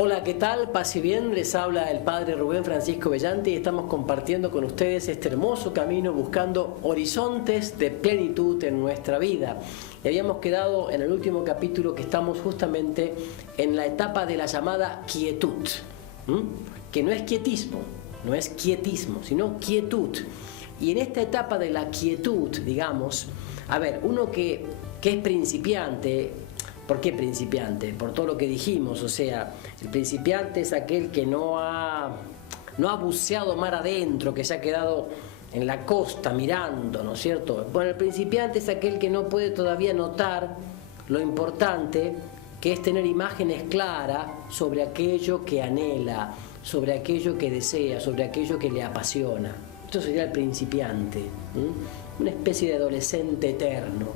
Hola, ¿qué tal? Paz y bien, les habla el Padre Rubén Francisco Bellante y estamos compartiendo con ustedes este hermoso camino buscando horizontes de plenitud en nuestra vida. Y habíamos quedado en el último capítulo que estamos justamente en la etapa de la llamada quietud, que no es quietismo, no es quietismo, sino quietud. Y en esta etapa de la quietud, digamos, a ver, uno que es principiante. ¿Por qué principiante? Por todo lo que dijimos, o sea, el principiante es aquel que no ha buceado mar adentro, que se ha quedado en la costa mirando, ¿no es cierto? Bueno, el principiante es aquel que no puede todavía notar lo importante que es tener imágenes claras sobre aquello que anhela, sobre aquello que desea, sobre aquello que le apasiona. Esto sería el principiante, una especie de adolescente eterno.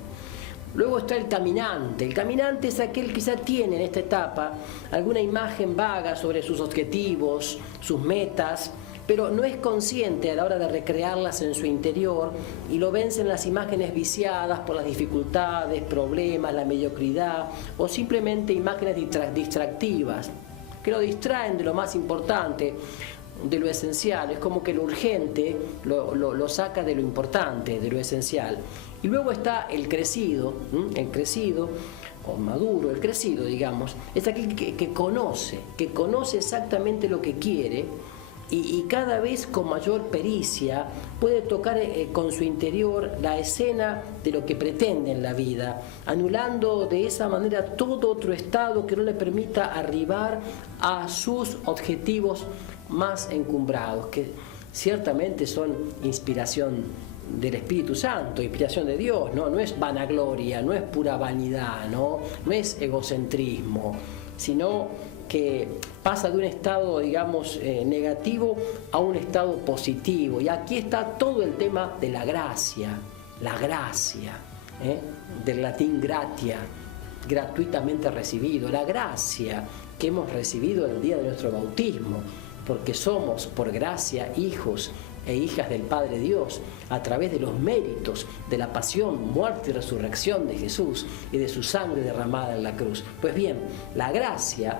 Luego está el caminante. El caminante es aquel que quizá tiene en esta etapa alguna imagen vaga sobre sus objetivos, sus metas, pero no es consciente a la hora de recrearlas en su interior y lo vencen las imágenes viciadas por las dificultades, problemas, la mediocridad o simplemente imágenes distractivas que lo distraen de lo más importante, de lo esencial. Es como que lo urgente lo saca de lo importante, de lo esencial. Y luego está el crecido o maduro, el crecido, digamos, es aquel que conoce exactamente lo que quiere y cada vez con mayor pericia puede tocar con su interior la escena de lo que pretende en la vida, anulando de esa manera todo otro estado que no le permita arribar a sus objetivos más encumbrados, que ciertamente son inspiración del Espíritu Santo, inspiración de Dios, no es vanagloria, no es pura vanidad, no es egocentrismo, sino que pasa de un estado, digamos, negativo a un estado positivo. Y aquí está todo el tema de la gracia, del latín gratia, gratuitamente recibido, la gracia que hemos recibido el día de nuestro bautismo, porque somos por gracia hijos e hijas del Padre Dios a través de los méritos de la pasión, muerte y resurrección de Jesús y de su sangre derramada en la cruz. Pues bien, la gracia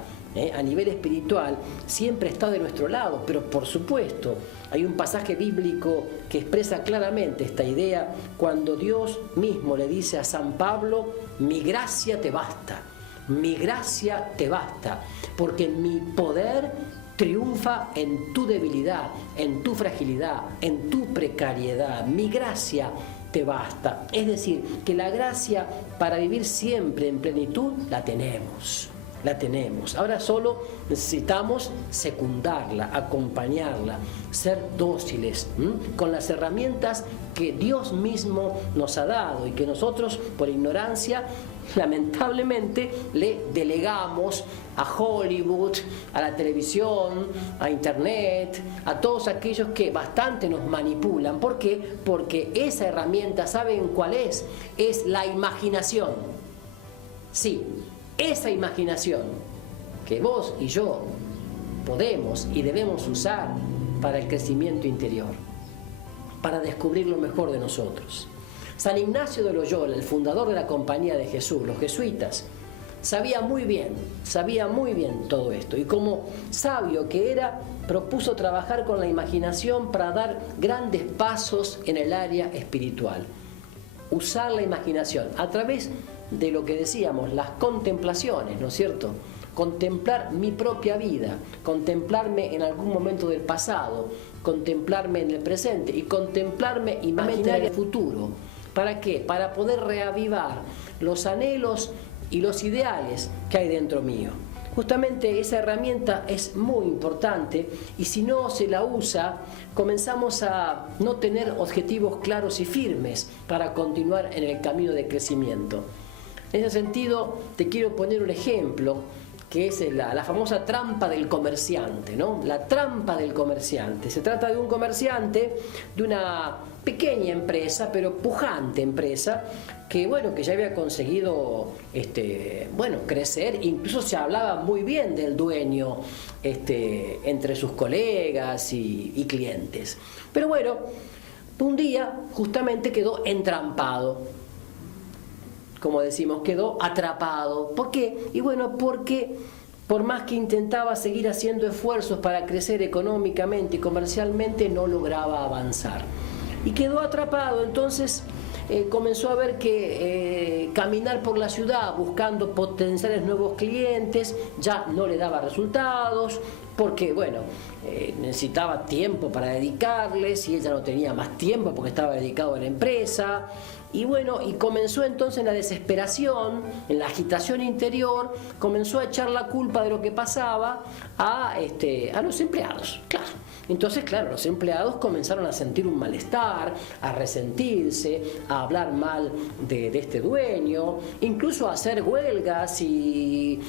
a nivel espiritual siempre está de nuestro lado, pero por supuesto hay un pasaje bíblico que expresa claramente esta idea cuando Dios mismo le dice a San Pablo: mi gracia te basta, porque mi poder triunfa en tu debilidad, en tu fragilidad, en tu precariedad. Mi gracia te basta. Es decir, que la gracia para vivir siempre en plenitud la tenemos. Ahora solo necesitamos secundarla, acompañarla, ser dóciles con las herramientas que Dios mismo nos ha dado y que nosotros por ignorancia lamentablemente le delegamos a Hollywood, a la televisión, a internet, a todos aquellos que bastante nos manipulan. ¿Por qué? Porque esa herramienta, ¿saben cuál es? Es la imaginación. Sí, esa imaginación que vos y yo podemos y debemos usar para el crecimiento interior, para descubrir lo mejor de nosotros. San Ignacio de Loyola, el fundador de la Compañía de Jesús, los jesuitas, sabía muy bien todo esto, y como sabio que era, propuso trabajar con la imaginación para dar grandes pasos en el área espiritual. Usar la imaginación a través de lo que decíamos, las contemplaciones, ¿no es cierto? Contemplar mi propia vida, contemplarme en algún momento del pasado, contemplarme en el presente y contemplarme imaginar el futuro. ¿Para qué? Para poder reavivar los anhelos y los ideales que hay dentro mío. Justamente esa herramienta es muy importante y si no se la usa, comenzamos a no tener objetivos claros y firmes para continuar en el camino de crecimiento. En ese sentido, te quiero poner un ejemplo que es la famosa trampa del comerciante, ¿no? La trampa del comerciante. Se trata de un comerciante de una pequeña empresa, pero pujante empresa, que ya había conseguido crecer. Incluso se hablaba muy bien del dueño entre sus colegas y clientes. Pero un día justamente quedó entrampado. Como decimos, quedó atrapado. ¿Por qué? Y porque por más que intentaba seguir haciendo esfuerzos para crecer económicamente y comercialmente, no lograba avanzar. Y quedó atrapado. Entonces comenzó a ver que caminar por la ciudad buscando potenciales nuevos clientes ya no le daba resultados, porque bueno, necesitaba tiempo para dedicarles y ella no tenía más tiempo porque estaba dedicado a la empresa. Y bueno, y comenzó entonces en la desesperación, en la agitación interior, comenzó a echar la culpa de lo que pasaba a los empleados, claro. Entonces, claro, los empleados comenzaron a sentir un malestar, a resentirse, a hablar mal de este dueño, incluso a hacer huelgas y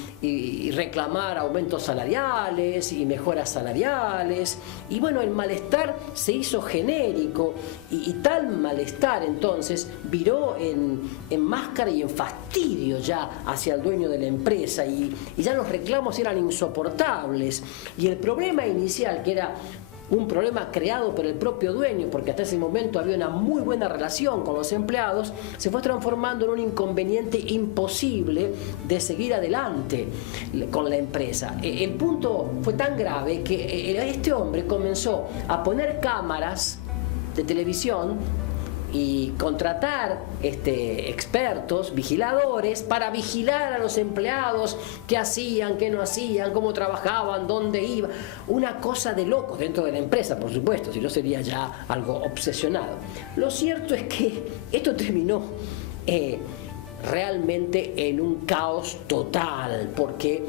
reclamar aumentos salariales y mejoras salariales. Y bueno, el malestar se hizo genérico y tal malestar entonces viró en máscara y en fastidio ya hacia el dueño de la empresa y ya los reclamos eran insoportables. Y el problema inicial, que era un problema creado por el propio dueño, porque hasta ese momento había una muy buena relación con los empleados, se fue transformando en un inconveniente imposible de seguir adelante con la empresa. El punto fue tan grave que este hombre comenzó a poner cámaras de televisión y contratar expertos, vigiladores, para vigilar a los empleados, qué hacían, qué no hacían, cómo trabajaban, dónde iban. Una cosa de locos dentro de la empresa, por supuesto, si no sería ya algo obsesionado. Lo cierto es que esto terminó realmente en un caos total, porque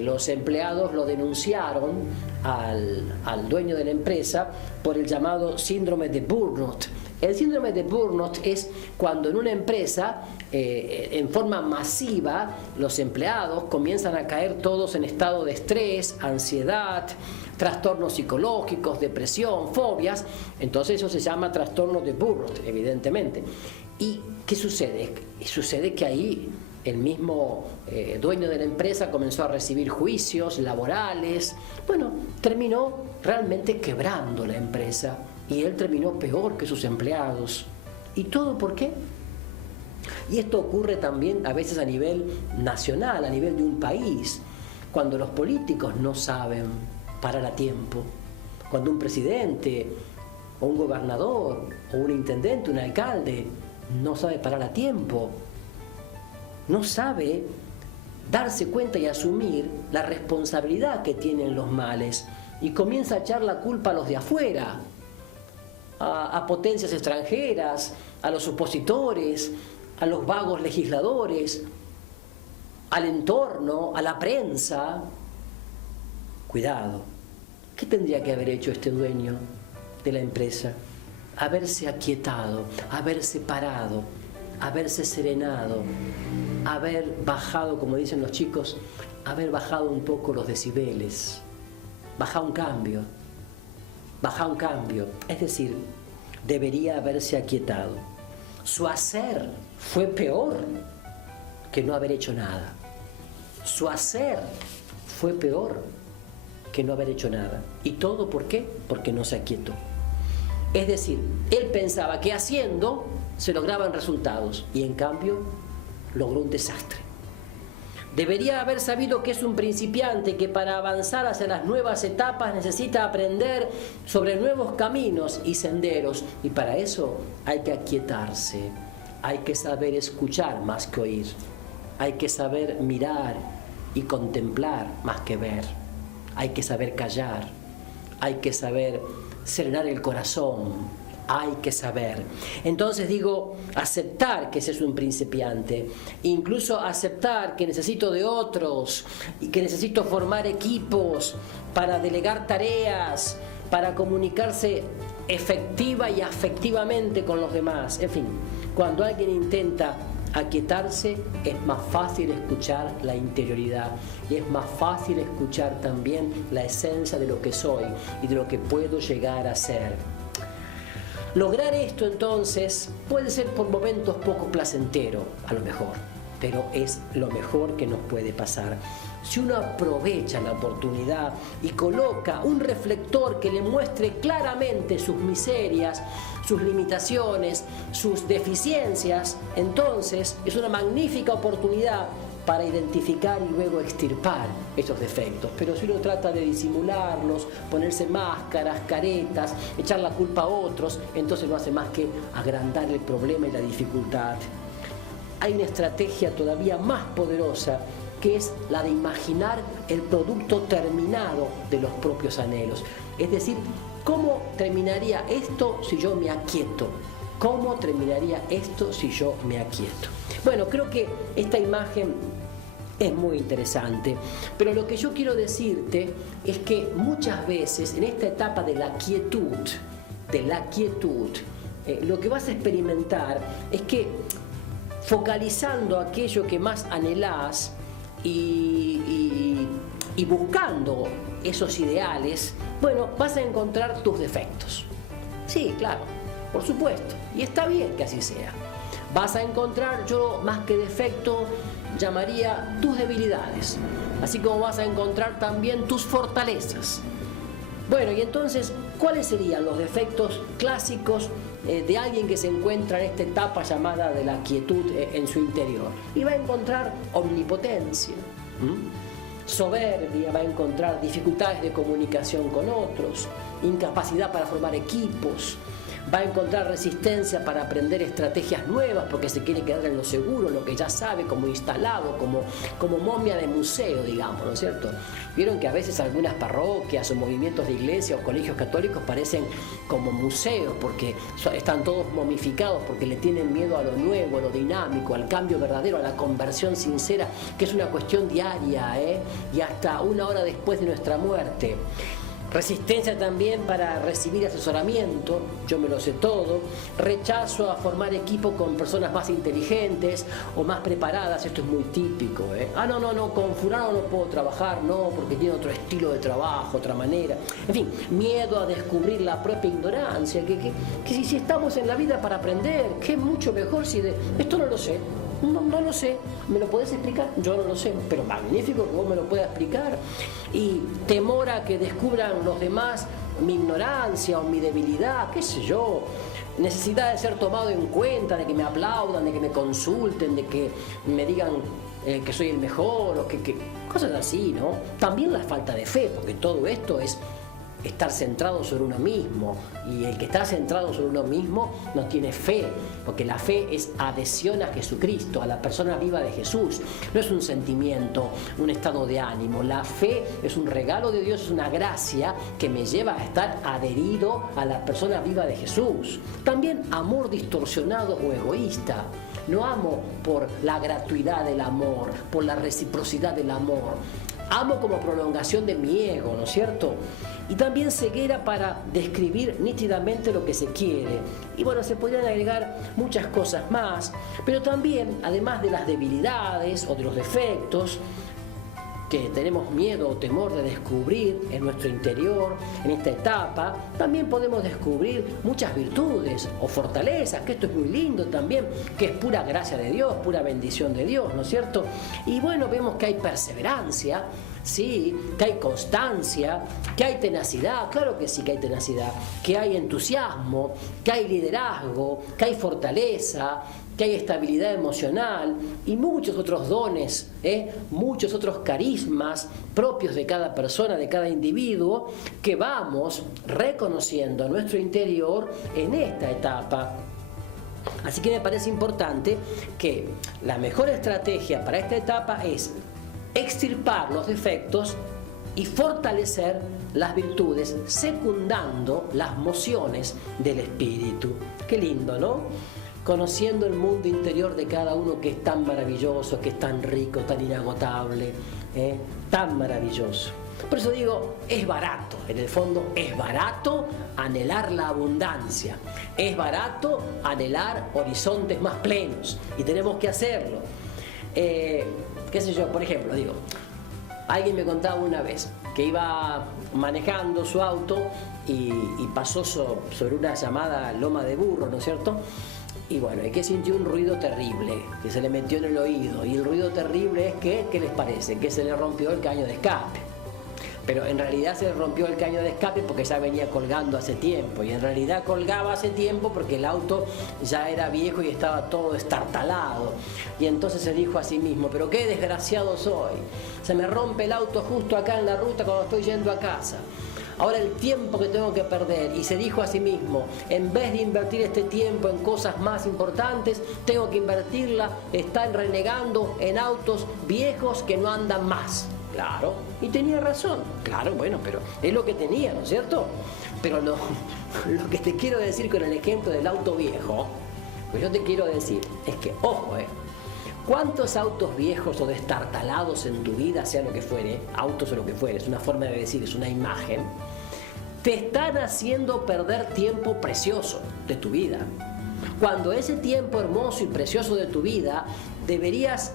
los empleados lo denunciaron al dueño de la empresa por el llamado síndrome de burnout. El síndrome de burnout es cuando en una empresa, en forma masiva, los empleados comienzan a caer todos en estado de estrés, ansiedad, trastornos psicológicos, depresión, fobias. Entonces eso se llama trastorno de burnout, evidentemente. ¿Y qué sucede? Sucede que ahí el mismo dueño de la empresa comenzó a recibir juicios laborales. Bueno, terminó realmente quebrando la empresa. Y él terminó peor que sus empleados. ¿Y todo por qué? Y esto ocurre también a veces a nivel nacional, a nivel de un país, cuando los políticos no saben parar a tiempo, cuando un presidente o un gobernador o un intendente, un alcalde no sabe parar a tiempo, no sabe darse cuenta y asumir la responsabilidad que tienen los males y comienza a echar la culpa a los de afuera, a potencias extranjeras, a los opositores, a los vagos legisladores, al entorno, a la prensa. Cuidado, ¿qué tendría que haber hecho este dueño de la empresa? Haberse aquietado, haberse parado, haberse serenado, haber bajado, como dicen los chicos, haber bajado un poco los decibeles, bajar un cambio. Es decir, debería haberse aquietado. Su hacer fue peor que no haber hecho nada. Su hacer fue peor que no haber hecho nada. ¿Y todo por qué? Porque no se aquietó. Es decir, él pensaba que haciendo se lograban resultados y en cambio logró un desastre. Debería haber sabido que es un principiante, que para avanzar hacia las nuevas etapas necesita aprender sobre nuevos caminos y senderos, y para eso hay que aquietarse, hay que saber escuchar más que oír, hay que saber mirar y contemplar más que ver, hay que saber callar, hay que saber serenar el corazón. Hay que saber. Entonces digo, aceptar que ese es un principiante, incluso aceptar que necesito de otros y que necesito formar equipos para delegar tareas, para comunicarse efectiva y afectivamente con los demás. En fin, cuando alguien intenta aquietarse, es más fácil escuchar la interioridad y es más fácil escuchar también la esencia de lo que soy y de lo que puedo llegar a ser. Lograr esto entonces puede ser por momentos poco placentero, a lo mejor, pero es lo mejor que nos puede pasar. Si uno aprovecha la oportunidad y coloca un reflector que le muestre claramente sus miserias, sus limitaciones, sus deficiencias, entonces es una magnífica oportunidad para identificar y luego extirpar esos defectos. Pero si uno trata de disimularlos, ponerse máscaras, caretas, echar la culpa a otros, entonces no hace más que agrandar el problema y la dificultad. Hay una estrategia todavía más poderosa, que es la de imaginar el producto terminado de los propios anhelos. Es decir, ¿cómo terminaría esto si yo me aquieto? ¿Cómo terminaría esto si yo me aquieto? Bueno, creo que esta imagen es muy interesante, pero lo que yo quiero decirte es que muchas veces en esta etapa de la quietud, lo que vas a experimentar es que focalizando aquello que más anhelás y buscando esos ideales, bueno, vas a encontrar tus defectos. Sí, claro, por supuesto, y está bien que así sea. Vas a encontrar, yo más que defecto llamaría tus debilidades, así como vas a encontrar también tus fortalezas. Bueno, y entonces, ¿cuáles serían los defectos clásicos de alguien que se encuentra en esta etapa llamada de la quietud en su interior? Y va a encontrar omnipotencia, soberbia, va a encontrar dificultades de comunicación con otros, incapacidad para formar equipos, va a encontrar resistencia para aprender estrategias nuevas porque se quiere quedar en lo seguro, lo que ya sabe, como instalado, como momia de museo, digamos, ¿no es cierto? Vieron que a veces algunas parroquias o movimientos de iglesia o colegios católicos parecen como museos porque están todos momificados, porque le tienen miedo a lo nuevo, a lo dinámico, al cambio verdadero, a la conversión sincera, que es una cuestión diaria, y hasta una hora después de nuestra muerte. Resistencia también para recibir asesoramiento, yo me lo sé todo, rechazo a formar equipo con personas más inteligentes o más preparadas, esto es muy típico, no, con fulano no puedo trabajar, no, porque tiene otro estilo de trabajo, otra manera, en fin, miedo a descubrir la propia ignorancia, que si estamos en la vida para aprender, que es mucho mejor si esto no lo sé. No lo sé, ¿me lo podés explicar? Yo no lo sé, pero magnífico que vos me lo puedas explicar. Y temor a que descubran los demás mi ignorancia o mi debilidad, qué sé yo. Necesidad de ser tomado en cuenta, de que me aplaudan, de que me consulten, de que me digan que soy el mejor, o que cosas así, ¿no? También la falta de fe, porque todo esto es estar centrado sobre uno mismo, y el que está centrado sobre uno mismo no tiene fe, porque la fe es adhesión a Jesucristo, a la persona viva de Jesús, no es un sentimiento, un estado de ánimo. La fe es un regalo de Dios, es una gracia que me lleva a estar adherido a la persona viva de Jesús. También amor distorsionado o egoísta. No amo por la gratuidad del amor, por la reciprocidad del amor. Amo como prolongación de mi ego, ¿no es cierto? Y también ceguera para describir nítidamente lo que se quiere. Y bueno, se podrían agregar muchas cosas más, pero también, además de las debilidades o de los defectos que tenemos miedo o temor de descubrir en nuestro interior, en esta etapa, también podemos descubrir muchas virtudes o fortalezas, que esto es muy lindo también, que es pura gracia de Dios, pura bendición de Dios, ¿no es cierto? Y bueno, vemos que hay perseverancia, sí, que hay constancia, que hay tenacidad, claro que sí que hay tenacidad, que hay entusiasmo, que hay liderazgo, que hay fortaleza, que hay estabilidad emocional y muchos otros dones, muchos otros carismas propios de cada persona, de cada individuo, que vamos reconociendo en nuestro interior en esta etapa. Así que me parece importante que la mejor estrategia para esta etapa es extirpar los defectos y fortalecer las virtudes, secundando las mociones del espíritu. Qué lindo, ¿no? Conociendo el mundo interior de cada uno, que es tan maravilloso, que es tan rico, tan inagotable, tan maravilloso. Por eso digo, es barato, en el fondo es barato anhelar la abundancia, es barato anhelar horizontes más plenos, y tenemos que hacerlo. Qué sé yo, por ejemplo, alguien me contaba una vez que iba manejando su auto y pasó sobre una llamada loma de burro, ¿no es cierto? Y bueno, y que sintió un ruido terrible que se le metió en el oído, y el ruido terrible es que, ¿qué les parece? Que se le rompió el caño de escape. pero en realidad se le rompió el caño de escape porque ya venía colgando hace tiempo, y en realidad colgaba hace tiempo porque el auto ya era viejo y estaba todo destartalado, y entonces se dijo a sí mismo: pero qué desgraciado soy, se me rompe el auto justo acá en la ruta cuando estoy yendo a casa. Ahora el tiempo que tengo que perder, y se dijo a sí mismo: en vez de invertir este tiempo en cosas más importantes, tengo que invertirla, estar renegando en autos viejos que no andan más. Claro, y tenía razón, claro, bueno, pero es lo que tenía, ¿no es cierto? Pero lo que te quiero decir con el ejemplo del auto viejo, pues yo te quiero decir, es que, ojo, ¿cuántos autos viejos o destartalados en tu vida, sea lo que fuere, autos o lo que fuere, es una forma de decir, es una imagen, te están haciendo perder tiempo precioso de tu vida? Cuando ese tiempo hermoso y precioso de tu vida deberías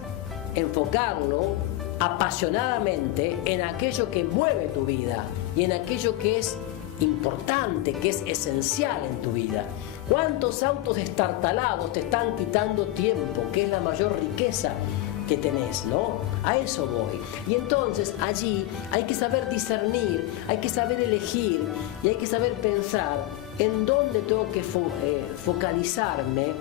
enfocarlo apasionadamente en aquello que mueve tu vida y en aquello que es importante, que es esencial en tu vida. ¿Cuántos autos destartalados te están quitando tiempo, que es la mayor riqueza que tenés, ¿no? A eso voy. Y entonces allí hay que saber discernir, hay que saber elegir y hay que saber pensar en dónde tengo que focalizarme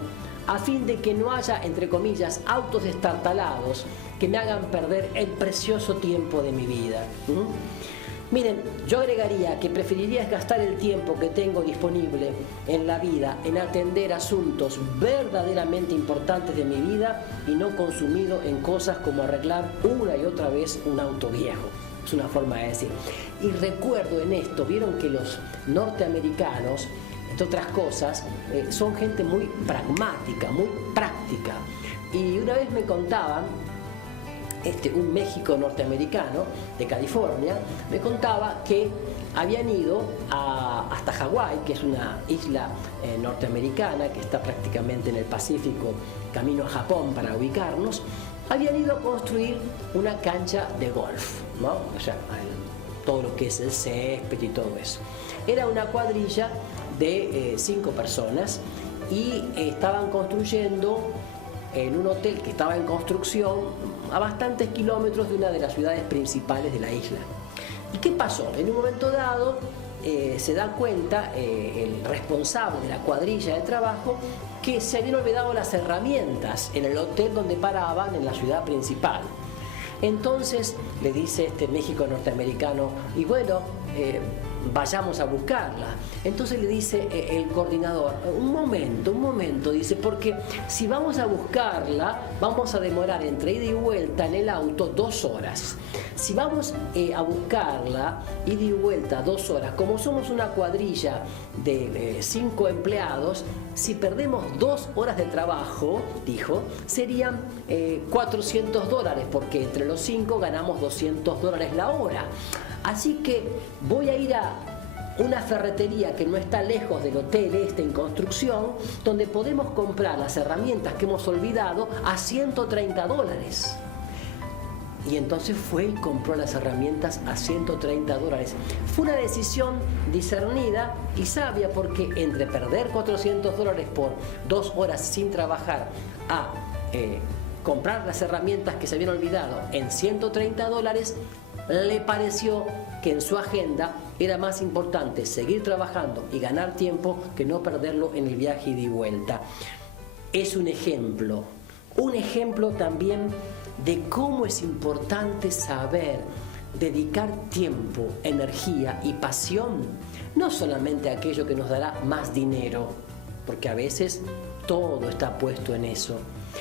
a fin de que no haya, entre comillas, autos destartalados que me hagan perder el precioso tiempo de mi vida. Miren, yo agregaría que preferiría gastar el tiempo que tengo disponible en la vida en atender asuntos verdaderamente importantes de mi vida y no consumido en cosas como arreglar una y otra vez un auto viejo. Es una forma de decir. Y recuerdo en esto, vieron que los norteamericanos, entre otras cosas, son gente muy pragmática, muy práctica. Y una vez me contaban, un México norteamericano de California, me contaba que habían ido hasta Hawái, que es una isla norteamericana que está prácticamente en el Pacífico, camino a Japón para ubicarnos. Habían ido a construir una cancha de golf, ¿no? O sea, todo lo que es el césped y todo eso. Era una cuadrilla de 5 personas y estaban construyendo en un hotel que estaba en construcción a bastantes kilómetros de una de las ciudades principales de la isla. ¿Y qué pasó? En un momento dado se da cuenta el responsable de la cuadrilla de trabajo que se habían olvidado las herramientas en el hotel donde paraban en la ciudad principal. Entonces le dice este México norteamericano: y bueno, vayamos a buscarla. Entonces le dice el coordinador: un momento, dice, porque si vamos a buscarla, vamos a demorar entre ida y vuelta en el auto 2 horas. Si vamos a buscarla, ida y vuelta 2 horas, como somos una cuadrilla de 5 empleados, si perdemos 2 horas de trabajo, dijo, serían $400, porque entre los 5 ganamos $200 la hora. Así que voy a ir a una ferretería que no está lejos del hotel en construcción, donde podemos comprar las herramientas que hemos olvidado a $130. Y entonces fue y compró las herramientas a $130. Fue una decisión discernida y sabia, porque entre perder $400 por 2 horas sin trabajar a comprar las herramientas que se habían olvidado en $130, le pareció que en su agenda era más importante seguir trabajando y ganar tiempo que no perderlo en el viaje ida y vuelta. Es un ejemplo también de cómo es importante saber dedicar tiempo, energía y pasión, no solamente a aquello que nos dará más dinero, porque a veces todo está puesto en eso,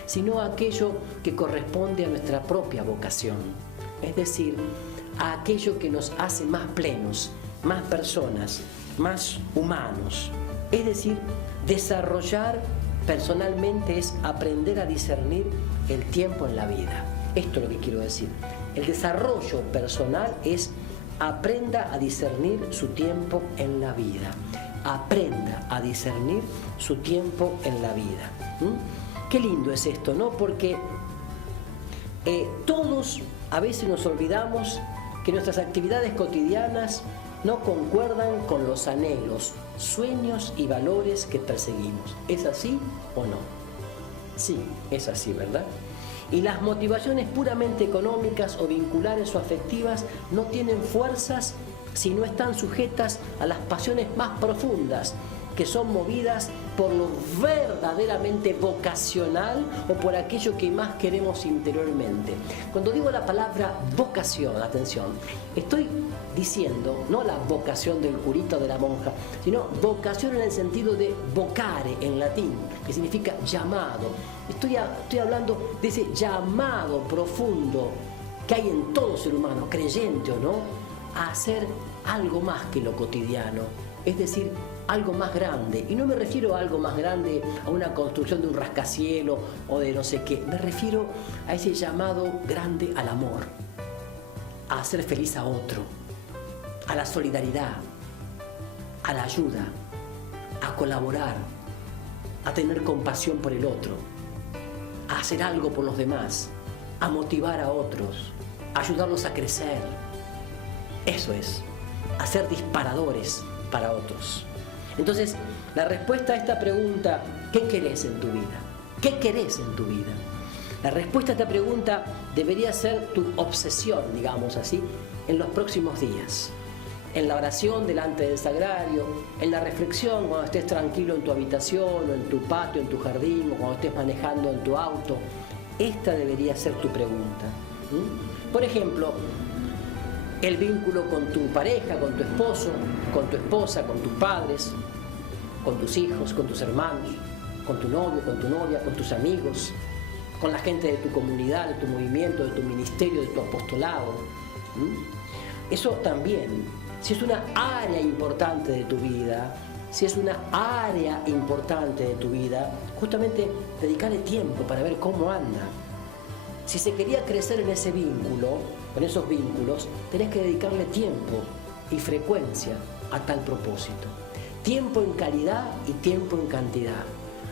sino a aquello que corresponde a nuestra propia vocación, es decir, a aquello que nos hace más plenos, más personas, más humanos. Es decir, desarrollar personalmente es aprender a discernir el tiempo en la vida. Esto es lo que quiero decir. El desarrollo personal es aprenda a discernir su tiempo en la vida. Aprenda a discernir su tiempo en la vida. Qué lindo es esto, ¿no? Porque todos a veces nos olvidamos que nuestras actividades cotidianas no concuerdan con los anhelos, sueños y valores que perseguimos. ¿Es así o no? Sí, es así, ¿verdad? Y las motivaciones puramente económicas o vinculares o afectivas no tienen fuerzas si no están sujetas a las pasiones más profundas, que son movidas por lo verdaderamente vocacional o por aquello que más queremos interiormente. Cuando digo la palabra vocación, atención, estoy diciendo no la vocación del curita o de la monja, sino vocación en el sentido de vocare en latín, que significa llamado. Estoy hablando de ese llamado profundo que hay en todo ser humano, creyente o no, a hacer algo más que lo cotidiano, es decir, algo más grande. Y no me refiero a algo más grande, a una construcción de un rascacielos o de no sé qué. Me refiero a ese llamado grande al amor, a hacer feliz a otro, a la solidaridad, a la ayuda, a colaborar, a tener compasión por el otro, a hacer algo por los demás, a motivar a otros, a ayudarlos a crecer. Eso es, a ser disparadores para otros. Entonces, la respuesta a esta pregunta, ¿qué querés en tu vida? ¿Qué querés en tu vida? La respuesta a esta pregunta debería ser tu obsesión, digamos así, en los próximos días. En la oración delante del sagrario, en la reflexión cuando estés tranquilo en tu habitación, o en tu patio, en tu jardín, o cuando estés manejando en tu auto. Esta debería ser tu pregunta. Por ejemplo, el vínculo con tu pareja, con tu esposo, con tu esposa, con tus padres, con tus hijos, con tus hermanos, con tu novio, con tu novia, con tus amigos, con la gente de tu comunidad, de tu movimiento, de tu ministerio, de tu apostolado. Eso también, si es una área importante de tu vida, justamente dedicarle tiempo para ver cómo anda. Si se quería crecer en ese vínculo, con esos vínculos, tenés que dedicarle tiempo y frecuencia a tal propósito. Tiempo en calidad y tiempo en cantidad.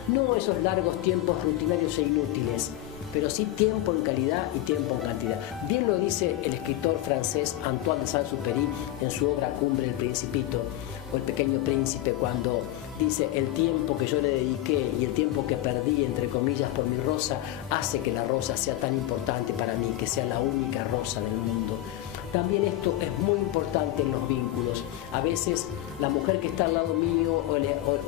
No esos largos tiempos rutinarios e inútiles, pero sí tiempo en calidad y tiempo en cantidad. Bien lo dice el escritor francés Antoine de Saint-Exupéry en su obra Cumbre, El Principito, o El Pequeño Príncipe, cuando dice: el tiempo que yo le dediqué y el tiempo que perdí, entre comillas, por mi rosa, hace que la rosa sea tan importante para mí, que sea la única rosa del mundo. También esto es muy importante en los vínculos. A veces la mujer que está al lado mío o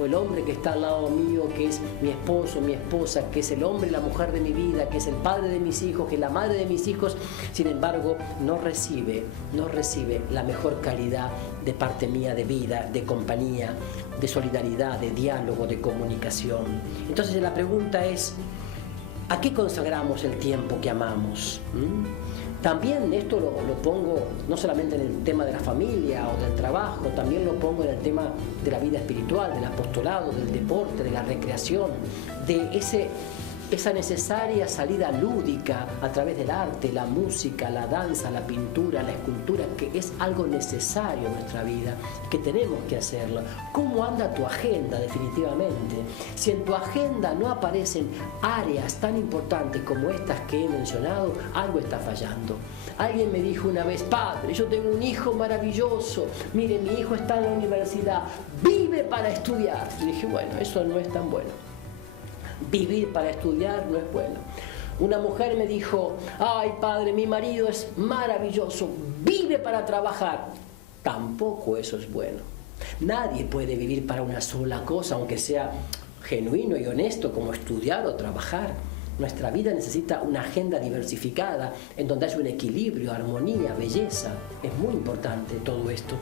el hombre que está al lado mío, que es mi esposo, mi esposa, que es el hombre y la mujer de mi vida, que es el padre de mis hijos, que es la madre de mis hijos, sin embargo no recibe la mejor calidad de parte mía de vida, de compañía, de solidaridad, de diálogo, de comunicación. Entonces la pregunta es: ¿a qué consagramos el tiempo que amamos? También esto lo pongo no solamente en el tema de la familia o del trabajo, también lo pongo en el tema de la vida espiritual, del apostolado, del deporte, de la recreación, de esa necesaria salida lúdica a través del arte, la música, la danza, la pintura, la escultura, que es algo necesario en nuestra vida, que tenemos que hacerlo. ¿Cómo anda tu agenda definitivamente? Si en tu agenda no aparecen áreas tan importantes como estas que he mencionado, algo está fallando. Alguien me dijo una vez: padre, yo tengo un hijo maravilloso, mire, mi hijo está en la universidad, vive para estudiar. Y dije: bueno, eso no es tan bueno. Vivir para estudiar no es bueno. Una mujer me dijo: ay padre, mi marido es maravilloso, vive para trabajar. Tampoco eso es bueno. Nadie puede vivir para una sola cosa, aunque sea genuino y honesto, como estudiar o trabajar. Nuestra vida necesita una agenda diversificada, en donde haya un equilibrio, armonía, belleza. Es muy importante todo esto.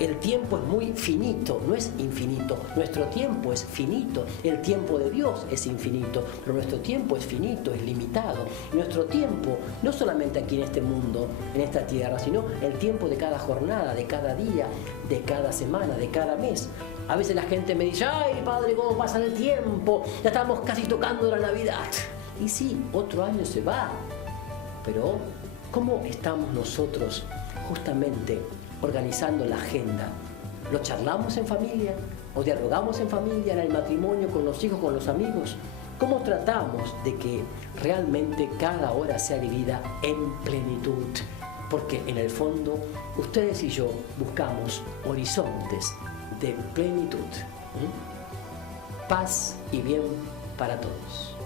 El tiempo es muy finito, no es infinito. Nuestro tiempo es finito. El tiempo de Dios es infinito, pero nuestro tiempo es finito, es limitado. Nuestro tiempo, no solamente aquí en este mundo, en esta tierra, sino el tiempo de cada jornada, de cada día, de cada semana, de cada mes. A veces la gente me dice: ay padre, ¿cómo pasa el tiempo? Ya estamos casi tocando la Navidad. Y sí, otro año se va. Pero ¿cómo estamos nosotros justamente organizando la agenda? ¿Lo charlamos en familia? ¿O dialogamos en familia, en el matrimonio, con los hijos, con los amigos? ¿Cómo tratamos de que realmente cada hora sea vivida en plenitud? Porque en el fondo, ustedes y yo buscamos horizontes de plenitud. Paz y bien para todos.